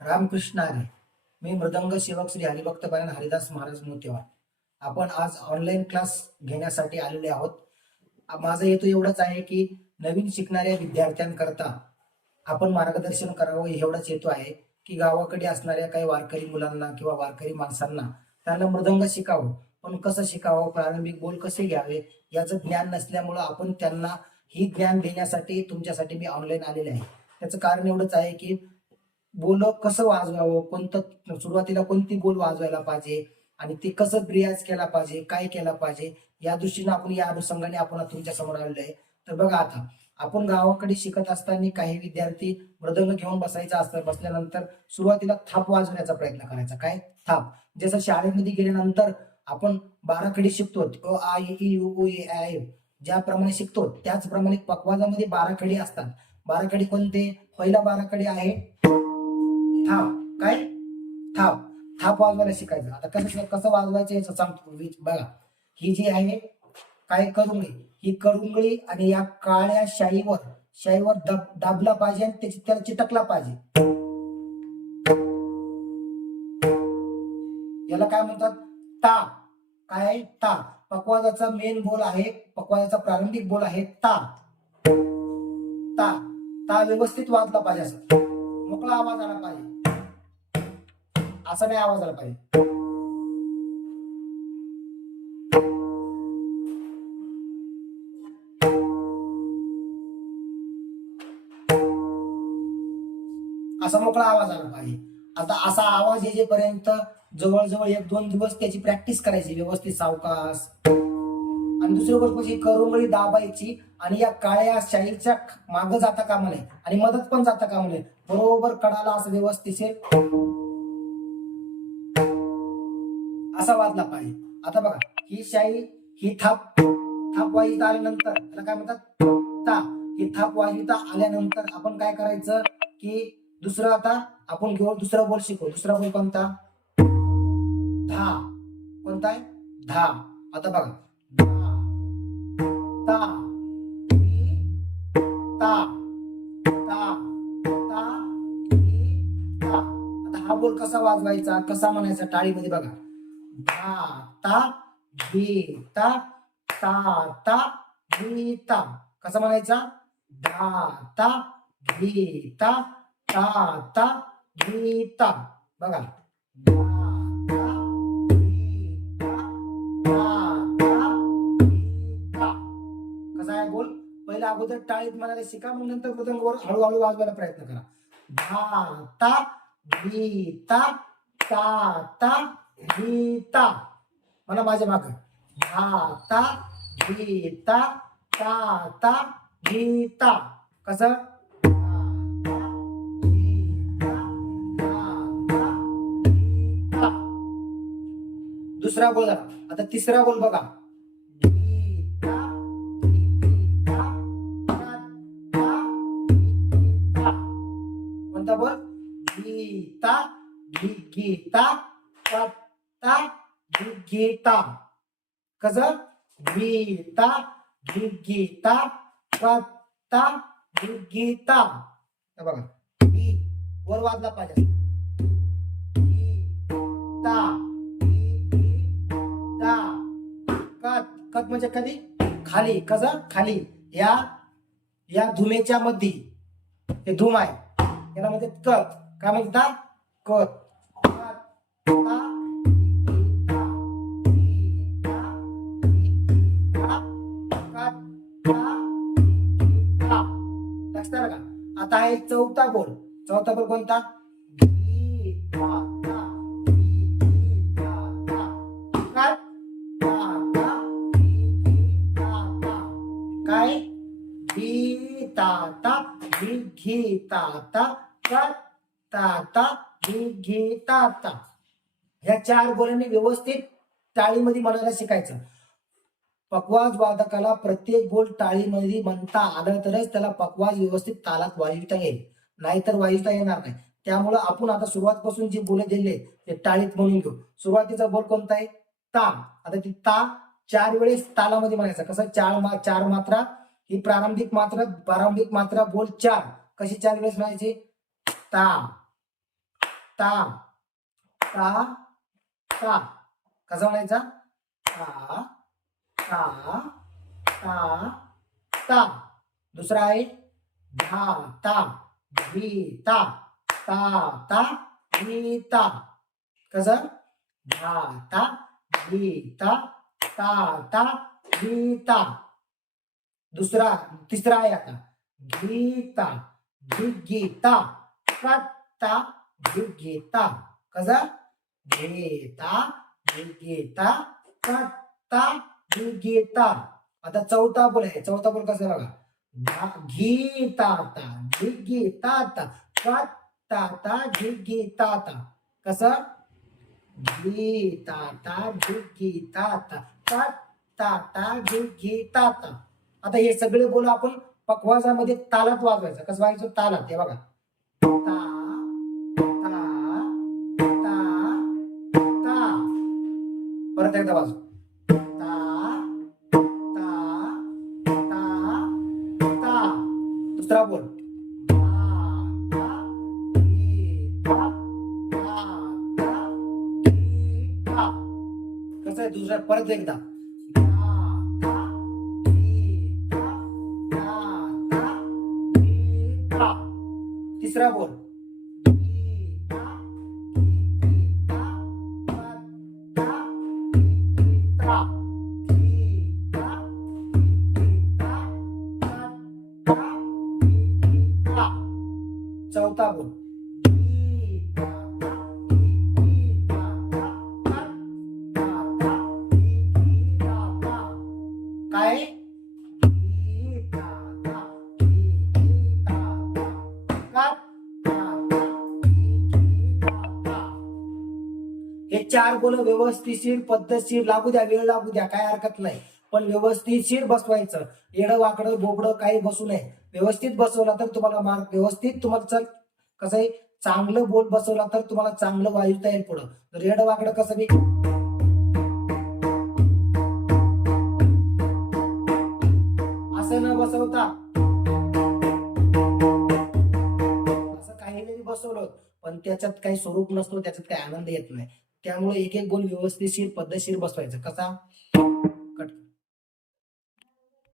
रामकृष्ण आरे मी मृदंग सेवक श्री हरिभक्त हरिदास महाराज मोतेवार. आपण आज ऑनलाईन क्लास घेण्यासाठी आलेले आहोत. माझा हेतू एवढाच आहे की नवीन शिकणाऱ्या विद्यार्थ्यांकरता आपण मार्गदर्शन करावं एवढाच हेतू आहे की गावाकडे असणाऱ्या काही वारकरी मुलांना किंवा वारकरी माणसांना त्यांना मृदंग शिकावं. पण कसं शिकावं प्रारंभिक बोल कसे घ्यावे याचं ज्ञान नसल्यामुळं आपण त्यांना ही ज्ञान देण्यासाठी तुमच्यासाठी मी ऑनलाईन आलेले आहे. त्याचं कारण एवढंच आहे की बोल कसं वाजवावं? कोणतं सुरुवातीला कोणती बोल वाजवायला पाहिजे? आणि ते कसं रियाज केला पाहिजे? काय केला पाहिजे? या दृष्टीनं आपण या अनुषंगाने आपण तुमच्यासमोर आलेलो आहे. तर बघा आता आपण गावाकडे शिकत असताना काही विद्यार्थी मृदंग घेऊन बसायचा असतात बसल्यानंतर सुरुवातीला थाप वाजवण्याचा प्रयत्न करायचा. काय? थाप. जसं शाळेमध्ये गेल्यानंतर आपण बाराखडी शिकतो. अ, I E, U A, I ज्याप्रमाणे शिकतो त्याचप्रमाणे पकवाजामध्ये बाराकडे असतात. बाराकडे कोणते? पहिला बाराकडे आहे थाप काय? थाप थाप वाजवायला शिकायचं. आता कसं कसं वाजवायचं याचं सांगतो बघा. ही जी आहे काय करुंगळी? ही करुंगळी आणि या काळ्या शाईवर शाईवर दब दाबला पाहिजे आणि त्याची त्याला चिटकला पाहिजे. याला काय म्हणतात? ता. काय ता. पकवाजाचा मेन बोल आहे पकवाजाचा प्रारंभिक बोल आहे ता. ता. ता व्यवस्थित वाजला पाहिजे असं. मोकळा आवाज आला पाहिजे. असा नाही आवाज आला पाहिजे. असा मोकळा आवाज आला पाहिजे. आता असा आवाज येईपर्यंत जवळजवळ एक दोन दिवस त्याची प्रॅक्टिस करायची व्यवस्थित सावकाश. आणि दुसरी गोष्ट म्हणजे करुंगळी दाबायची आणि या काळ्या शाईच्या माग जाता कामा नये आणि मदत पण जाता कामा नये. बरोबर कडाला असं व्यवस्थित असा वाजला पाहिजे. आता बघा ही शाई ही थाप थाप वाजता आल्यानंतर त्याला काय म्हणतात? ता. ही थाप वाजविता आल्यानंतर आपण काय करायचं? की दुसरं आता आपण घेऊ दुसरा बोल शिकू. दुसरा बोल कोणता? धा. कोणता आहे? धा. आता बघा. ता. ता. ता. ता. ता. आता हा बोल कसा वाजवायचा? कसा म्हणायचा? टाळीमध्ये बघा. ता धी ताता ता कसा म्हणायचा धाता ता ताता ता बघा कसा आहे बोल पहिला अगोदर टाळीत म्हणायला शिका मग नंतर मृदंगवर हळूहळू वाजवायला प्रयत्न करा धाता ता ताता गीता. मला माझ्या माग. धा गीता ताता गीता. कसं? दुसरा बोल झाला आता तिसरा बोल बघा. कोणता बोल? गीता गीता. ता गीता गीता गीता ता गीता बघा. गी वर वाजला पाहिजे. गीता कत कत म्हणजे कधी? खाली. कसं? खाली. या या धुमेच्या मध्ये हे धूम आहे. याला म्हणजे कत काय म्हणतात? कत लक्षात आलं का? आता आहे चौथा बोल चौथा बोल कोणता? काय? घी ताता ता घी घी ताता ता ता घी घी ता ह्या चार गोलांनी व्यवस्थित टाळीमध्ये म्हणायला शिकायचं. पकवाज वादकाला प्रत्येक बोल टाळीमध्ये म्हणता आलं तरच त्याला पकवाज व्यवस्थित तालात वाजविता येईल. नाहीतर वाजविता येणार नाही. त्यामुळं आपण आता सुरुवातपासून जे बोल दिले ते टाळीत म्हणून घेऊ. सुरुवातीचा बोल कोणता आहे? ता. आता ती ता चार वेळेस तालामध्ये म्हणायचा. कसं? चार मा चार मात्रा. ही प्रारंभिक मात्रा प्रारंभिक मात्रा बोल चार. कशी चार वेळेस म्हणायची? ता. ता. ता. ता. कसा म्हणायचा? ता. ता ता ता दुसरा आहे धा ता धी ता. ता ता धी ता. कसं? धा ता धी ता ता ता धी ता. दुसरा तिसरा आहे आता. गीता गीता कत्ता गीता कसा? गीता गीता कत्ता घेतात. आता चौथा बोल आहे. चौथा बोल कसं आहे बघा? घेता घेता कत्ताता गीताता कसं? घेता घेता कत्ताता आता हे सगळे बोल आपण पकवाजामध्ये तालात वाजवायचं. कसं वाजायचं तालात. हे बघा. ता ता ता ता. परत एकदा वाजव. दुसरा बोल ता, कसं आहे दुसरा? परत एकदा. ता. तिसरा बोल. चौथा बोल काय हे चार बोल व्यवस्थितशीर पद्धतशीर लागू द्या वेळ लागू द्या काय हरकत नाही. पण व्यवस्थितशीर बसवायचं. येडं वाकडं बोबडं काही बसू नये. व्यवस्थित बसवला तर तुम्हाला मार्क व्यवस्थित तुम्हाला चल कसं आहे? चांगलं बोट बसवला तर तुम्हाला चांगलं वाजवता येईल पुढं. रेड वाकडं कसं बी? असं न बसवता. असं काही जरी बसवलं. पण त्याच्यात काही स्वरूप नसतो त्याच्यात काही आनंद येत नाही. त्यामुळे एक एक गोल व्यवस्थितशीर पद्धतशीर बसवायचं. कसा?